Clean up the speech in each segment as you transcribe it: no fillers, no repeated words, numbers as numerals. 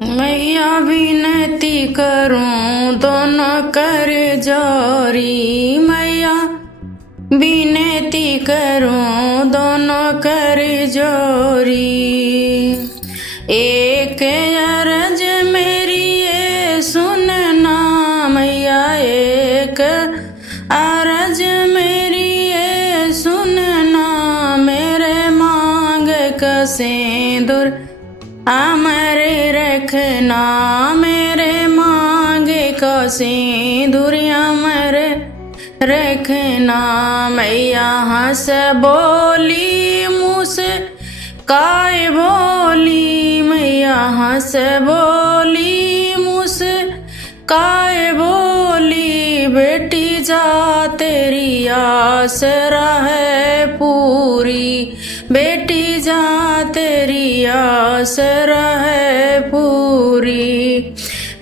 मैया विनती करूं दोनों कर जोरी। मैया विनती करूं दोनों कर जोरी। एक अरज मेरी ये सुनना मैया, एक अरज मेरी ये सुनना। मेरे मांग का सिंदूर अमर रखना, मेरे मांगे का सिंदूर अमर रखना। मैया हंस बोली मुस्काए बोली, मैया हंस बोली मुस्काए बोली। बेटी जा तेरी आस रहे पूरी, बेटी जा तेरी आस रहे पूरी।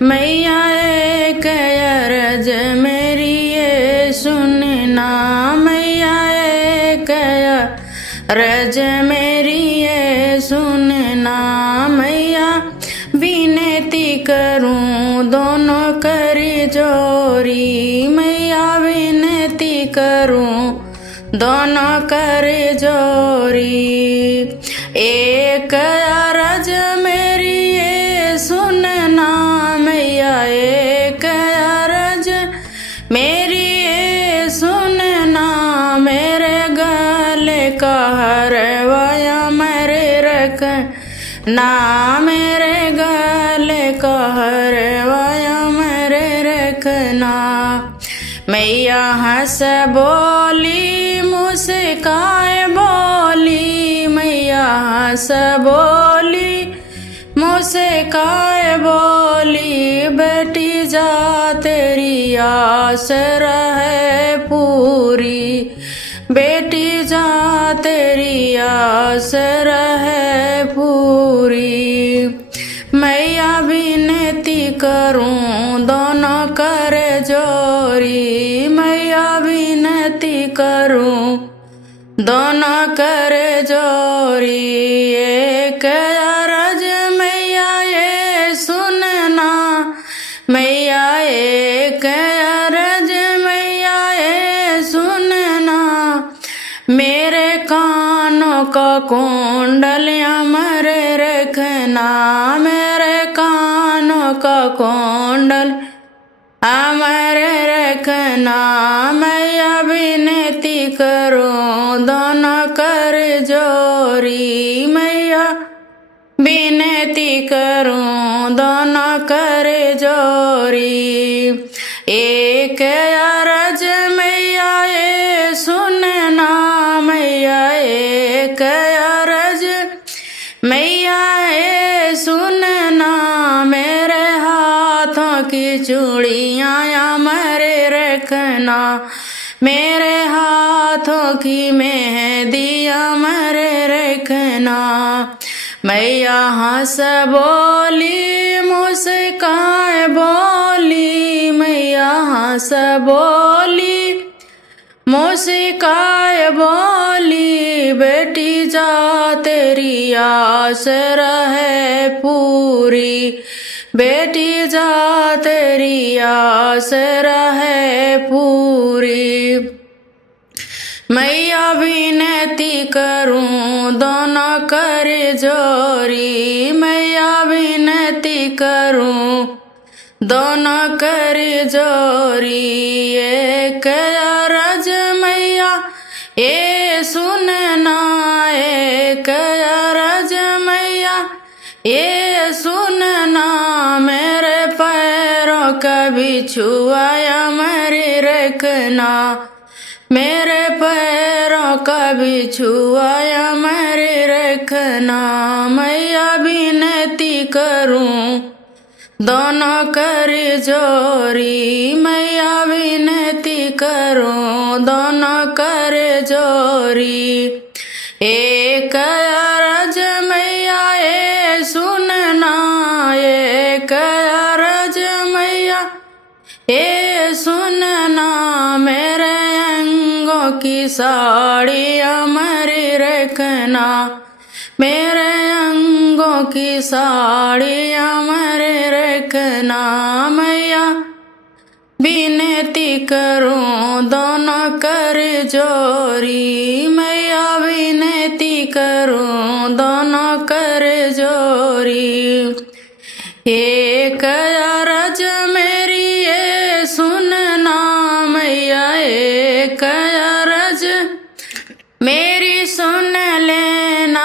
मैया एक अरज मेरी ये सुनना, मैया एक अरज मेरी ये सुनना। मैया विनती करूं दोनों कर जोरी, मैया विनती करूं दोनों कर जोरी। एक अरज मेरी ये सुनना मैया, एक अरज मेरी ये सुनना। मेरे गले का हरवाया मेरे रखना, मेरे गले का हरवाया मेरे रखना। मैया हंस बोली मुस्काए बोली, मैया हंस बोली मुस्काए बोली। बेटी जा तेरी आस रहे पूरी, बेटी जा तेरी आस रहे पूरी। मैया विनती करूं दोनों कर जोरी, मैया विनती करूं दोनों कर जोरी। एक अरज मैया ये सुनना, मैया एक अरज मैया ये सुनना। मेरे कानों का कुंडल अमर रखना, मेरे कानों का कुंडल अमर रखना। मैया विनती करूं दोनों कर जोरी, मैया विनती करूं दोनों कर जोरी। एक अरज मैया ये सुनना, मैया एक अरज मैया ये सुनना। मेरे हाथों की चूड़ियां अमर रखना, मेरे हाथों की मेहंदी अमर रखना। मैया हंस बोली मुस्काए बोली, मैया हंस बोली मुस्काए बोली। बेटी जा तेरी आस रहे पूरी, बेटी जा तेरी आस रहे पूरी। मैया विनती करूं दोनों कर जोरी, मैया विनती करूं दोनों कर जोरी। एक अरज मैया ये सुनना, एक अरज मैया ये सुनना। मेरे पैरों का बिछुआ अमर रखना, मेरे पैरों का बिछुआ अमर रखना। मैया विनती करूं दोनों कर जोरी, मैया विनती करूं दोनों कर जोरी। एक अरज मैया ये सुनना, एक अरज मैया ये सुनना। मेरे अंगों की साड़ी अमर रखना, मेरे अंगों की साड़ी अमर रखना मैया विनती करूं दोनों कर जोरी मैया विनती करूं दोनों कर जोरी। एक अरज मेरी ये सुनना मैया एक अरज मेरी सुन लेना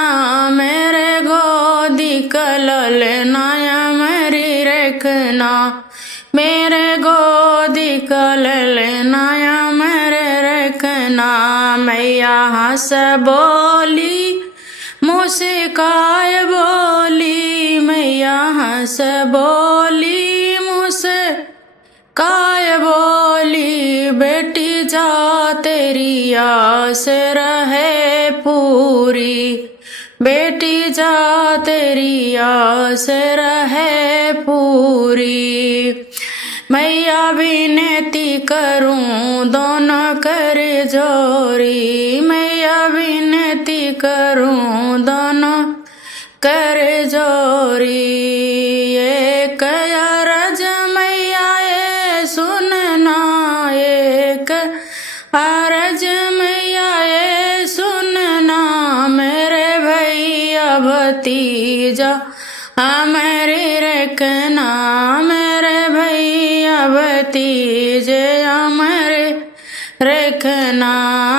मेरे गोदी कलल नाया मेरी रखना मेरे गोदी कलल नाया मेरे रखना। मैया हंस बोली मुस्काय बोली मैया हंस बोली मुस्काय बोली बेटी जा तेरी आस रहे पूरी बेटी जा तेरी आस रहे पूरी। मैया विनती करूं दोनों कर जोरी मैया विनती करूं दोनों कर जोरी। एक अरज मैया ये सुनना एक अरज मैया ये सुनना मेरे भैया भतीजा हमारे रखना मेरे भैया भतीजे हमारे रखना।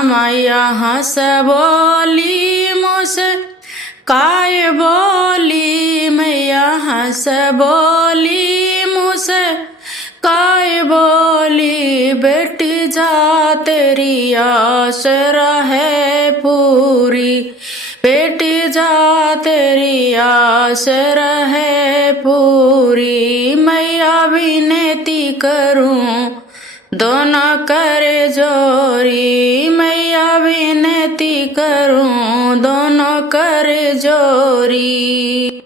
मैया हंस बोली मुस्काय बोली मैया हंस बोली मुस्काय बोली बेटी जा तेरी आस रहे पूरी बेटी जा तेरी आस रहे पूरी। मैया विनती करूं दोनों कर जोरी मैया विनती करूं दोनों कर जोरी।